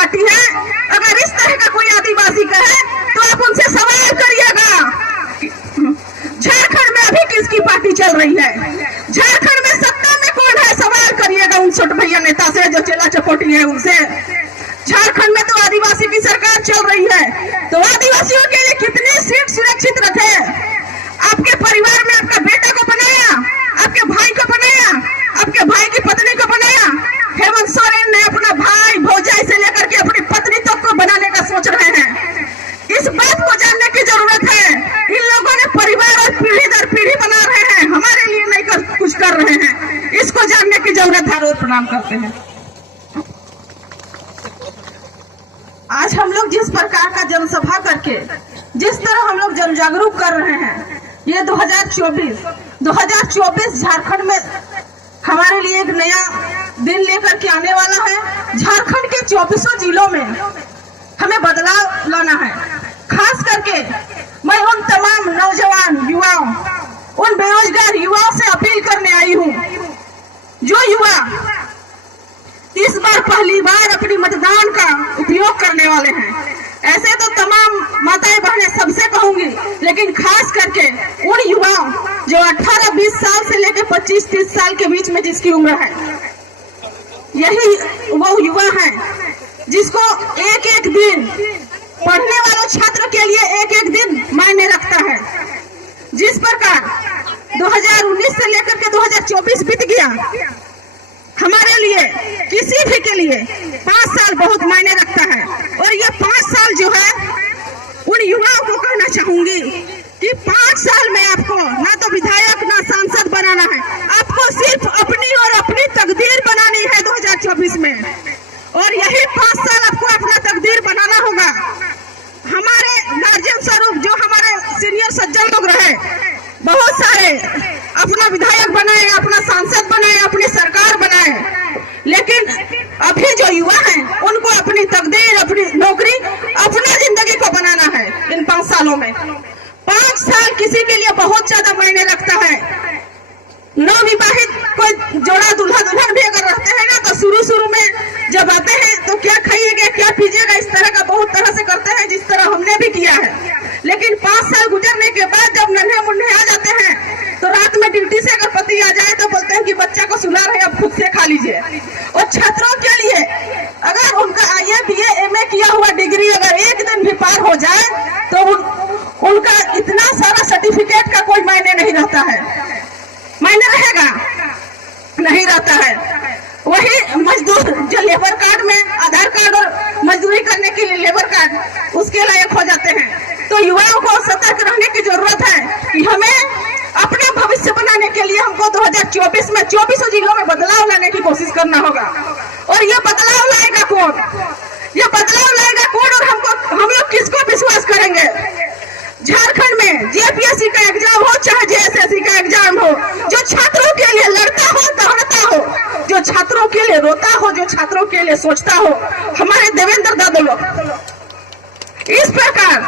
Party है। अगर इस तरह का कोई आदिवासी का है तो आप उनसे सवाल करिएगा। झारखंड में अभी किसकी पार्टी चल रही है? झारखंड में सत्ता में कौन है? सवाल करिएगा उन छोटे भैया नेता से जो चेला चपोटी है उनसे। झारखंड में तो आदिवासी की सरकार चल रही है, तो आदिवासियों के लिए कितनी सीट सुरक्षित रखे? आपके परिवार में आपका बेटा को बनाया, आपके भाई को बनाया, आपके भाई की पत्नी को बनाया। हेमंत सोरेन ने अपना भाई भौजाई से लेकर के अपनी पत्नी तक को बनाने का सोच रहे हैं। इस बात को जानने की जरूरत है। इन लोगों ने परिवार और पीढ़ी दर पीढ़ी बना रहे हैं, हमारे लिए नहीं कुछ कर रहे हैं। इसको जानने की जरूरत है। रोज प्रणाम करते हैं। आज हम लोग जिस प्रकार का जनसभा करके जिस तरह हम लोग जन जागरूक कर रहे हैं, ये 2024 झारखंड में हमारे लिए एक नया दिन लेकर के आने वाला है। झारखंड के 24 जिलों में हमें बदलाव लाना है। खास करके मैं उन तमाम नौजवान युवाओं, उन बेरोजगार युवाओं से अपील करने आई हूँ, जो युवा इस बार पहली बार अपनी मतदान का उपयोग करने वाले हैं। ऐसे तो तमाम माताएं बहनें सबसे कहूंगी, लेकिन खास करके उन युवाओं जो 18-20 साल से लेकर 25-30 साल के बीच में जिसकी उम्र है, यही वो युवा है जिसको एक एक दिन, पढ़ने वाले छात्र के लिए एक एक दिन मायने रखता है। जिस प्रकार 2019 से लेकर के 2024 बीत गया, हमारे लिए किसी भी के लिए 5 साल बहुत मायने रखता है। और ये 5 साल जो है, उन युवाओं को कहना चाहूंगी कि 5 साल में आपको ना तो विधायक ना सांसद बनाना है, आपको सिर्फ अपनी और अपनी तकदीर बनानी है 2024 में। और यही 5 साल आपको अपना तकदीर बनाना होगा। हमारे गार्जियन स्वरूप जो हमारे सीनियर सज्जन लोग रहे, बहुत सारे अपना विधायक बनाए, अपना सांसद बनाए, अपनी सरकार बनाए, लेकिन अभी जो युवा हैं उनको अपनी तकदीर, अपनी नौकरी, अपना जिंदगी को बनाना है इन 5 सालों में। 5 साल किसी के लिए बहुत ज्यादा मायने रखता है। नवविवाहित कोई जोड़ा दूल्हा दुल्हन भी अगर रहते हैं ना, तो शुरू में जब आते हैं तो क्या खाइएगा क्या पीजिएगा, इस तरह का बहुत तरह से करते हैं, जिस तरह हमने भी किया है। लेकिन 5 साल गुजरने के बाद जब नन्हे मुन्ने आ जाते हैं, तो रात में ड्यूटी से अगर पति आ जाए तो बोलते हैं कि बच्चा को सुला रहे, अब खुद से खा लीजिए। और छात्रों के लिए अगर उनका IA BA MA किया हुआ डिग्री अगर एक दिन भी पार हो जाए तो उनका इतना सारा सर्टिफिकेट का कोई मायने नहीं रहता है। मायने रहेगा नहीं रहता है। वही मजदूर जो लेबर कार्ड में आधार कार्ड और मजदूरी करने के लिए लेबर कार्ड उसके लायक हो जाते हैं। तो युवाओं को सतर्क रहने की जरूरत है कि हमें अपने भविष्य बनाने के लिए हमको 2024 में 24 जिलों में बदलाव लाने की कोशिश करना होगा। और ये बदलाव लाएगा कौन? ये बदलाव लाएगा कौन? और हम लोग किसको विश्वास करेंगे? झारखंड में JPSC का एग्जाम हो चाहे JSSC का एग्जाम हो, जो छात्रों के लिए लड़ता हो, दौड़ता हो, जो छात्रों के लिए रोता हो, जो छात्रों के लिए सोचता हो, हमारे देवेंद्र दादा लोग। इस प्रकार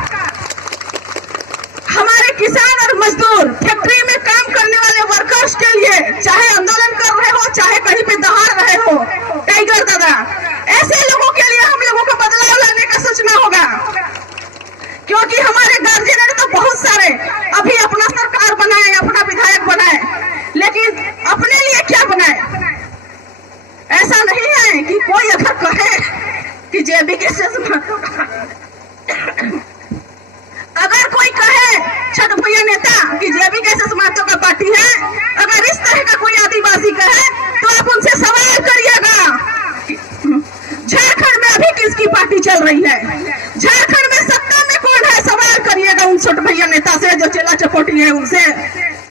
हमारे किसान और मजदूर, फैक्ट्री में काम करने वाले वर्कर्स के लिए, चाहे आंदोलन कर रहे हो चाहे कहीं पे दहाड़ रहे हो, टाइगर दादा, ऐसे लोगों के लिए हम लोगों को बदलाव लाने का सोचना होगा। क्योंकि हमारे गार्जियन ने तो बहुत सारे अभी अपना सरकार बनाए, अपना विधायक बनाए, लेकिन अपने लिए क्या बनाए? ऐसा नहीं है कि कोई अगर कहे कि JBK अगर कोई कहे छठ भैया नेता कि JBK महतो का पार्टी है, अगर इस तरह का कोई आदिवासी कहे तो आप उनसे सवाल करिएगा। झारखंड में अभी किसकी पार्टी चल रही है? झारखंड में सत्ता में कौन है? सवाल करिएगा उन छोटे भैया नेता से जो चेला चपोटी है उनसे।